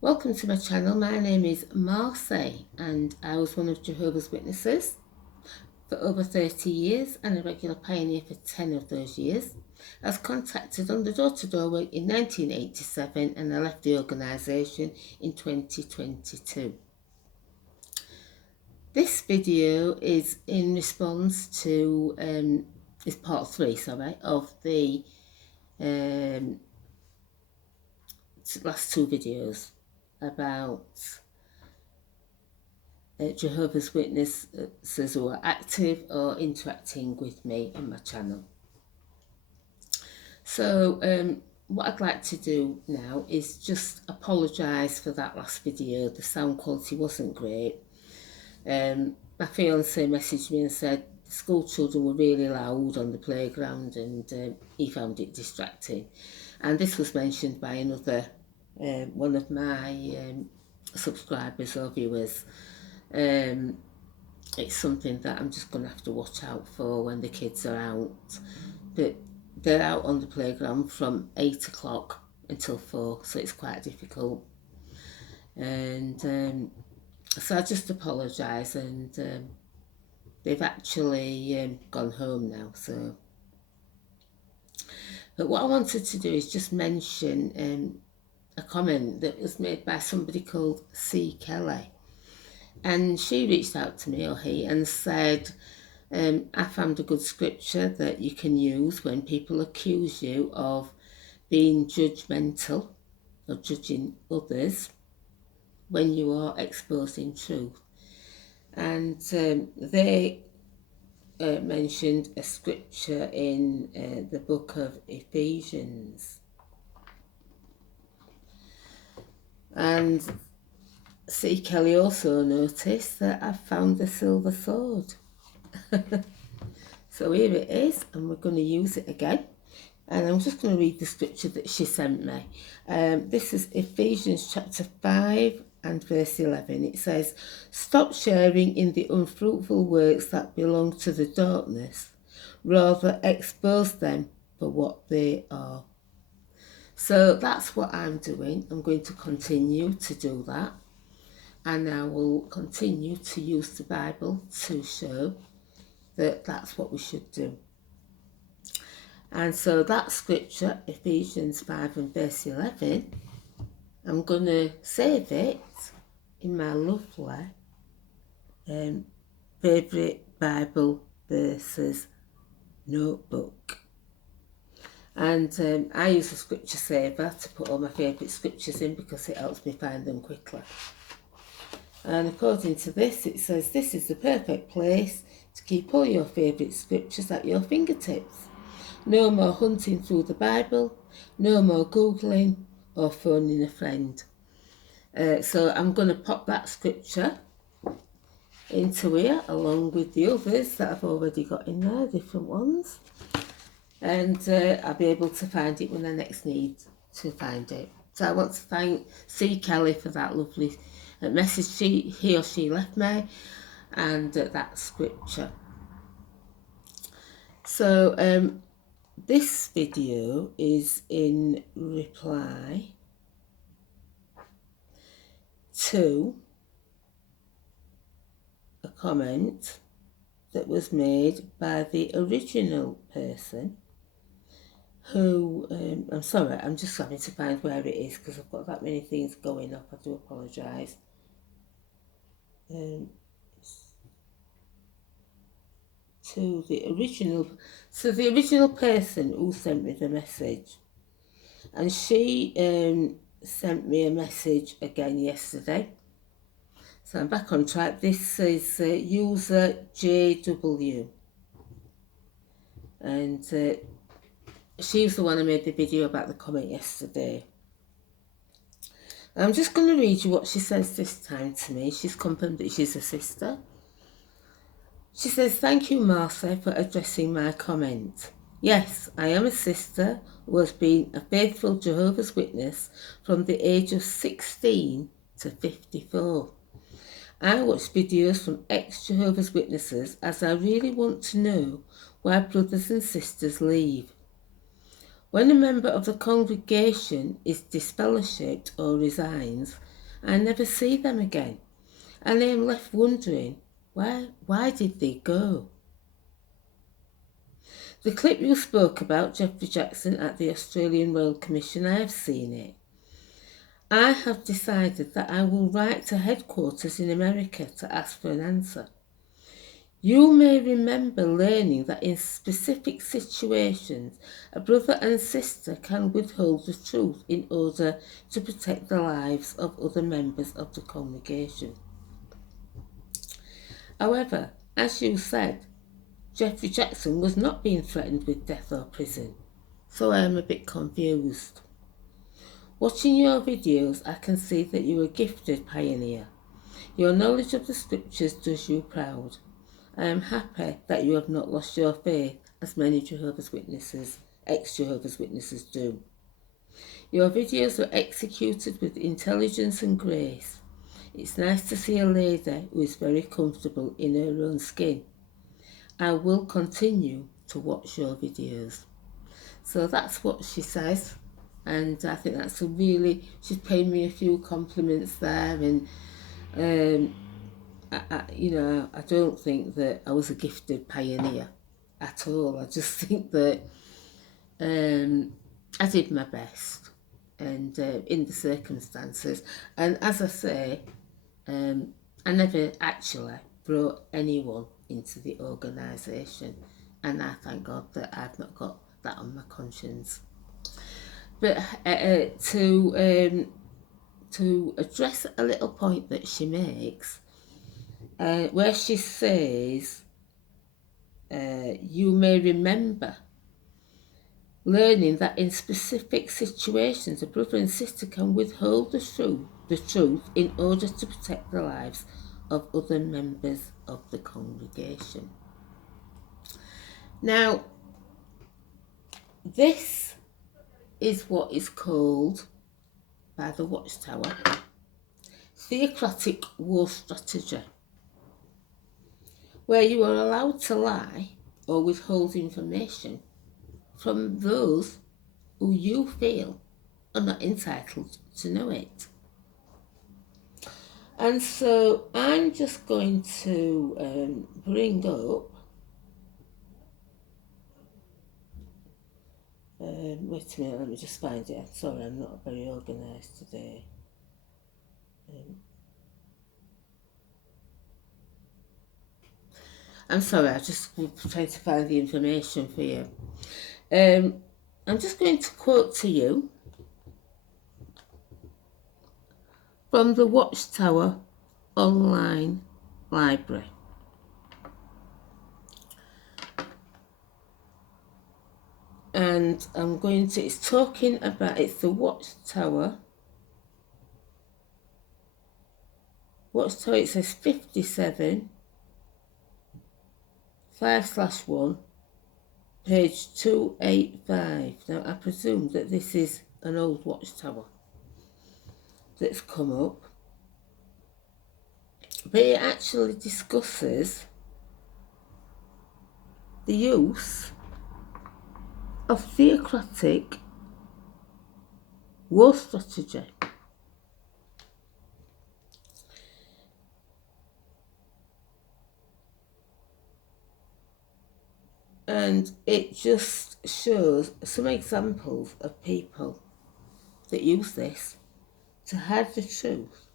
Welcome to my channel. My name is Marcy and I was one of Jehovah's Witnesses for over 30 years and a regular pioneer for 10 of those years. I was contacted on the door-to-door work in 1987 and I left the organisation in 2022. This video is in response to, is part 3, of the last 2 videos about Jehovah's Witnesses who are active or interacting with me on my channel. So what I'd like to do now is just apologise for that last video. The sound quality wasn't great. My fiance messaged me and said the school children were really loud on the playground and he found it distracting. And this was mentioned by another one of my subscribers or viewers. It's something that I'm just going to have to watch out for when the kids are out. But they're out on the playground from 8 o'clock until 4, so it's quite difficult. And so I just apologise, and they've actually gone home now. So, but what I wanted to do is just mention a comment that was made by somebody called C. Kelly. And she reached out to me, or he, and said, I found a good scripture that you can use when people accuse you of being judgmental or judging others when you are exposing truth. And they mentioned a scripture in the book of Ephesians. And C. Kelly also noticed that I found the silver sword. So here it is, and we're going to use it again. And I'm just going to read the scripture that she sent me. This is Ephesians chapter 5 and verse 11. It says, "Stop sharing in the unfruitful works that belong to the darkness. Rather expose them for what they are." So that's what I'm doing. I'm going to continue to do that. And I will continue to use the Bible to show that that's what we should do. And so that scripture, Ephesians 5 and verse 11, I'm going to save it in my lovely favourite Bible verses notebook. And I use a scripture saver to put all my favourite scriptures in because it helps me find them quickly. And according to this, it says this is the perfect place to keep all your favourite scriptures at your fingertips. No more hunting through the Bible, no more Googling or phoning a friend. So I'm going to pop that scripture into here along with the others that I've already got in there, different ones. And I'll be able to find it when I next need to find it. So I want to thank C. Kelly for that lovely message he or she left me, and that scripture. So this video is in reply to a comment that was made by the original person who, I'm sorry, I'm just having to find where it is because I've got that many things going up. I do apologise. To the original person who sent me the message, and she sent me a message again yesterday. So I'm back on track. This is user JW, and she's the one I made the video about the comment yesterday. I'm just going to read you what she says this time to me. She's confirmed that she's a sister. She says, "Thank you, Marcy, for addressing my comment. Yes, I am a sister who has been a faithful Jehovah's Witness from the age of 16 to 54. I watch videos from ex-Jehovah's Witnesses as I really want to know why brothers and sisters leave. When a member of the congregation is disfellowshipped or resigns, I never see them again, and I am left wondering, why did they go? The clip you spoke about, Jeffrey Jackson at the Australian Royal Commission, I have seen it. I have decided that I will write to headquarters in America to ask for an answer. You may remember learning that in specific situations, a brother and sister can withhold the truth in order to protect the lives of other members of the congregation. However, as you said, Jeffrey Jackson was not being threatened with death or prison, so I am a bit confused. Watching your videos, I can see that you are a gifted pioneer. Your knowledge of the scriptures does you proud. I am happy that you have not lost your faith as many Jehovah's Witnesses, ex-Jehovah's Witnesses do. Your videos are executed with intelligence and grace. It's nice to see a lady who is very comfortable in her own skin. I will continue to watch your videos. So that's what she says, and I think that's she's paid me a few compliments there, and I don't think that I was a gifted pioneer at all. I just think that I did my best, and in the circumstances, and as I say, I never actually brought anyone into the organisation, and I thank God that I've not got that on my conscience. But to address a little point that she makes, where she says, you may remember learning that in specific situations a brother and sister can withhold the truth in order to protect the lives of other members of the congregation. Now, this is what is called by the Watchtower theocratic war strategy, where you are allowed to lie or withhold information from those who you feel are not entitled to know it. And so I'm just going to bring up, wait a minute, let me just find it. Sorry, I'm not very organised today. I'm sorry, I just trying to find the information for you. I'm just going to quote to you from the Watchtower online library. And it's talking about, it's the Watchtower, it says 57, 5/1, page 285. Now, I presume that this is an old Watchtower that's come up, but it actually discusses the use of theocratic war strategy. And it just shows some examples of people that use this to hide the truth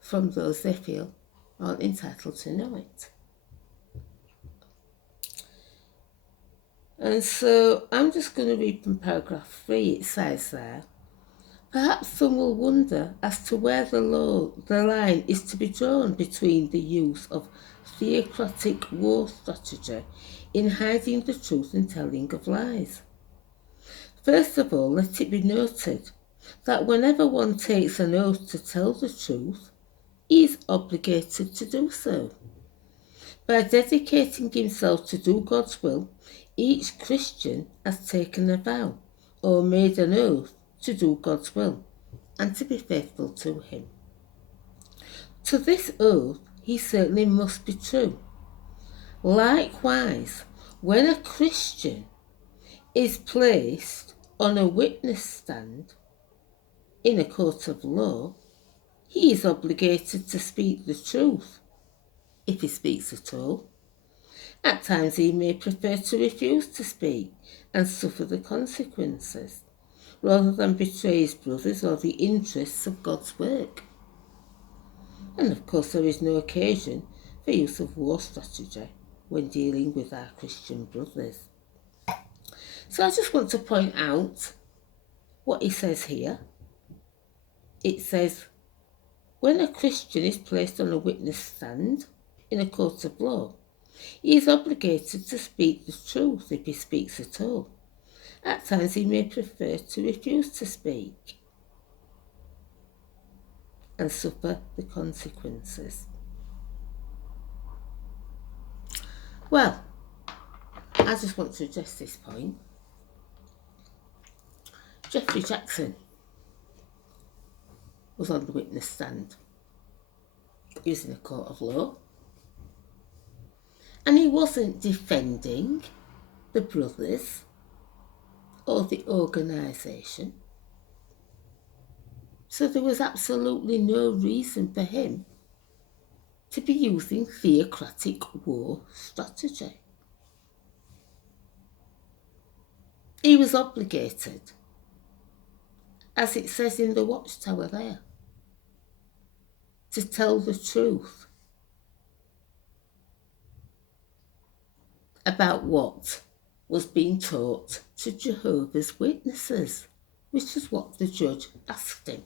from those they feel aren't entitled to know it. And so I'm just going to read from paragraph 3. It says there, perhaps some will wonder as to where the line is to be drawn between the use of theocratic war strategy in hiding the truth and telling of lies. First of all, let it be noted that whenever one takes an oath to tell the truth, he is obligated to do so. By dedicating himself to do God's will, each Christian has taken a vow or made an oath to do God's will and to be faithful to him. To this oath, he certainly must be true. Likewise, when a Christian is placed on a witness stand in a court of law, he is obligated to speak the truth, if he speaks at all. At times he may prefer to refuse to speak and suffer the consequences, rather than betray his brothers or the interests of God's work. And of course there is no occasion for use of war strategy when dealing with our Christian brothers. So I just want to point out what he says here. It says, when a Christian is placed on a witness stand in a court of law, he is obligated to speak the truth if he speaks at all. At times he may prefer to refuse to speak and suffer the consequences. Well, I just want to address this point. Jeffrey Jackson was on the witness stand. He was in a court of law. And he wasn't defending the brothers or the organisation. So there was absolutely no reason for him to be using theocratic war strategy. He was obligated, as it says in the Watchtower there, to tell the truth about what was being taught to Jehovah's Witnesses, which is what the judge asked him.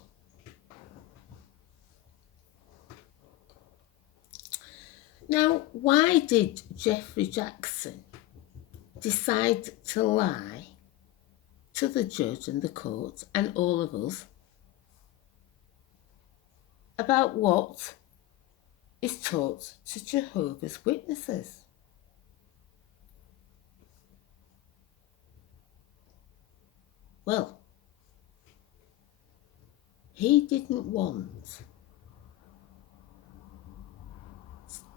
Now, why did Jeffrey Jackson decide to lie to the judge and the court and all of us about what is taught to Jehovah's Witnesses? Well, he didn't want.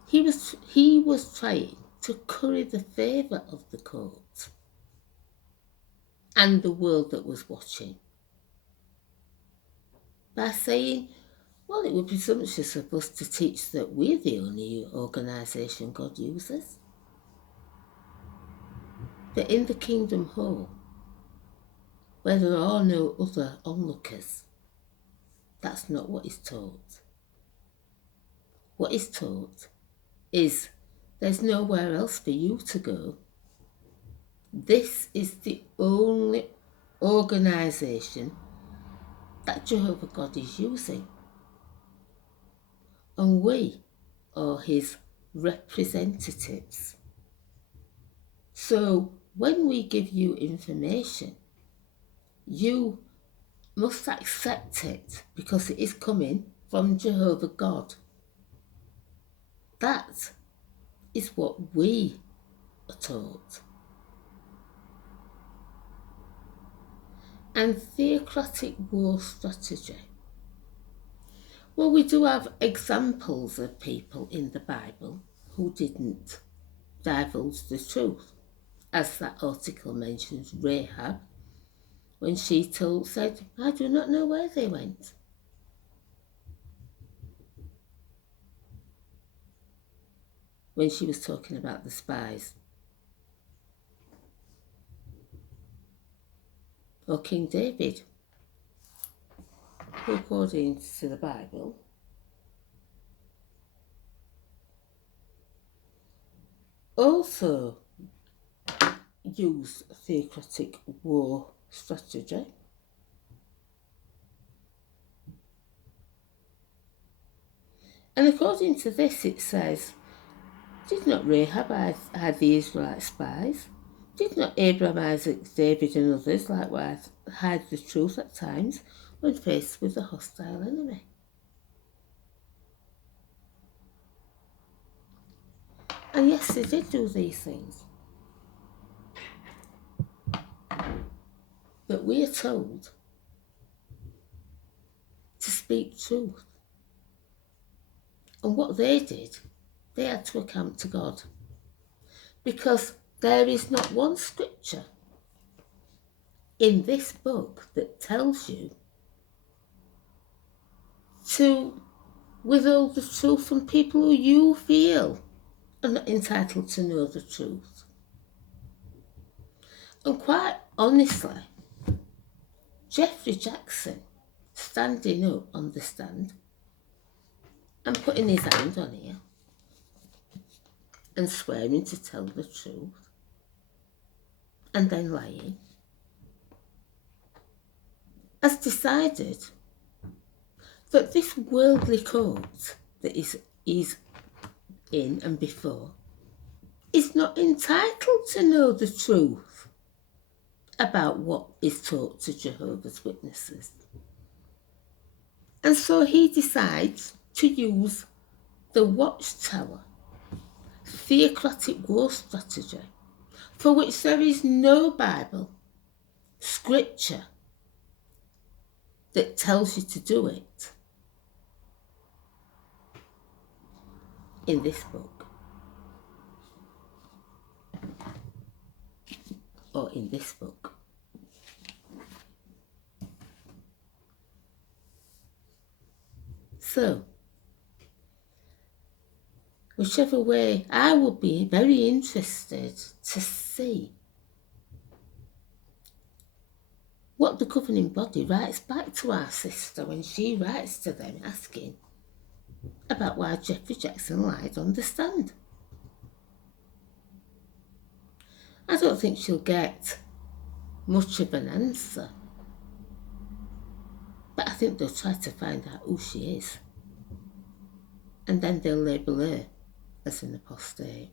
He was trying to curry the favour of the court and the world that was watching by saying, well, it would be presumptuous of us to teach that we're the only organisation God uses. That in the Kingdom Hall, where there are no other onlookers, that's not what is taught. What is taught is there's nowhere else for you to go. This is the only organisation that Jehovah God is using. And we are his representatives. So when we give you information, you must accept it because it is coming from Jehovah God. That is what we are taught. And theocratic war strategy. Well, we do have examples of people in the Bible who didn't divulge the truth. As that article mentions Rahab, when she said, I do not know where they went. When she was talking about the spies. Or King David, who according to the Bible also used theocratic war strategy. And according to this, it says, did not Rahab hide the Israelite spies? Did not Abraham, Isaac, David and others likewise hide the truth at times when faced with a hostile enemy? And yes, they did do these things. But we are told to speak truth. And what they did, they had to account to God. Because there is not one scripture in this book that tells you to withhold the truth from people who you feel are not entitled to know the truth. And quite honestly, Jeffrey Jackson standing up on the stand and putting his hand on here and swearing to tell the truth and then lying, has decided that this worldly court that is in and before is not entitled to know the truth about what is taught to Jehovah's Witnesses. And so he decides to use the Watchtower theocratic war strategy, for which there is no Bible, scripture that tells you to do it, in this book or in this book. So, whichever way, I would be very interested to see what the governing body writes back to our sister when she writes to them asking about why Jeffrey Jackson lied on the stand. I don't think she'll get much of an answer, but I think they'll try to find out who she is, and then they'll label her as an apostate.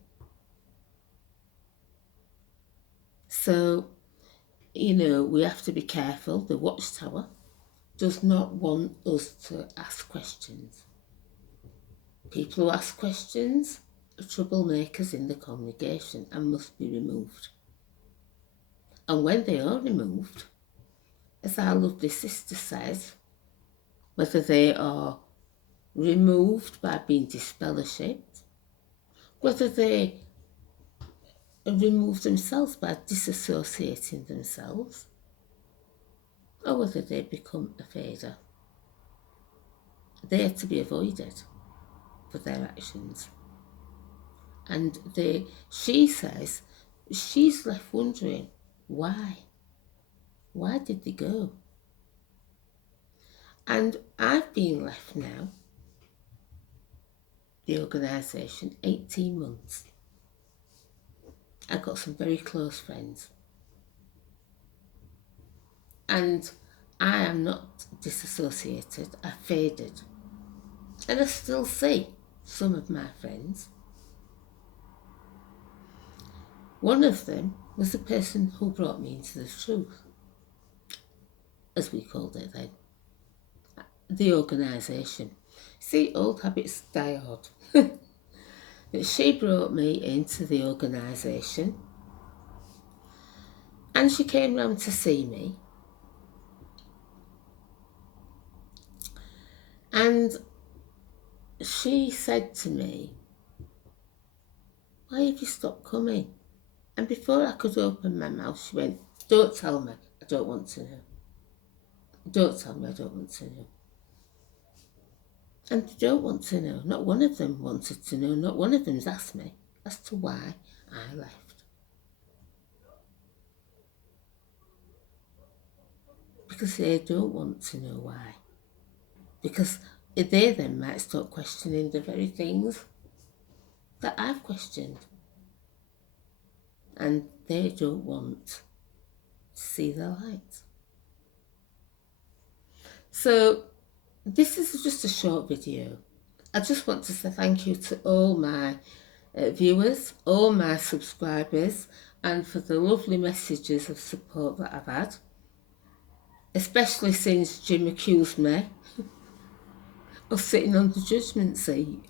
So, we have to be careful. The Watchtower does not want us to ask questions. People who ask questions are troublemakers in the congregation and must be removed. And when they are removed, as our lovely sister says, whether they are removed by being disfellowshipped, whether they remove themselves by disassociating themselves, or whether they become a fader, they are to be avoided for their actions. And she says she's left wondering why. Why did they go? And I've been left now, the organisation, 18 months. I've got some very close friends. And I am not disassociated, I faded. And I still see some of my friends. One of them was the person who brought me into the truth, as we called it then. The organisation. See, old habits die hard. But she brought me into the organisation, and she came round to see me. And she said to me, "Why have you stopped coming?" And before I could open my mouth, she went, "Don't tell me, I don't want to know. Don't tell me, I don't want to know." And they don't want to know. Not one of them wanted to know. Not one of them's asked me as to why I left. Because they don't want to know why. Because they then might start questioning the very things that I've questioned. And they don't want to see the light. So this is just a short video. I just want to say thank you to all my viewers, all my subscribers, and for the lovely messages of support that I've had. Especially since Jim accused me of sitting on the judgment seat.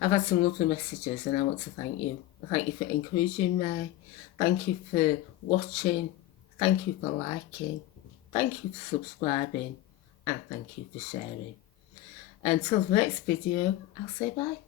I've had some lovely messages and I want to thank you. Thank you for encouraging me. Thank you for watching. Thank you for liking. Thank you for subscribing. And thank you for sharing. Until the next video, I'll say bye.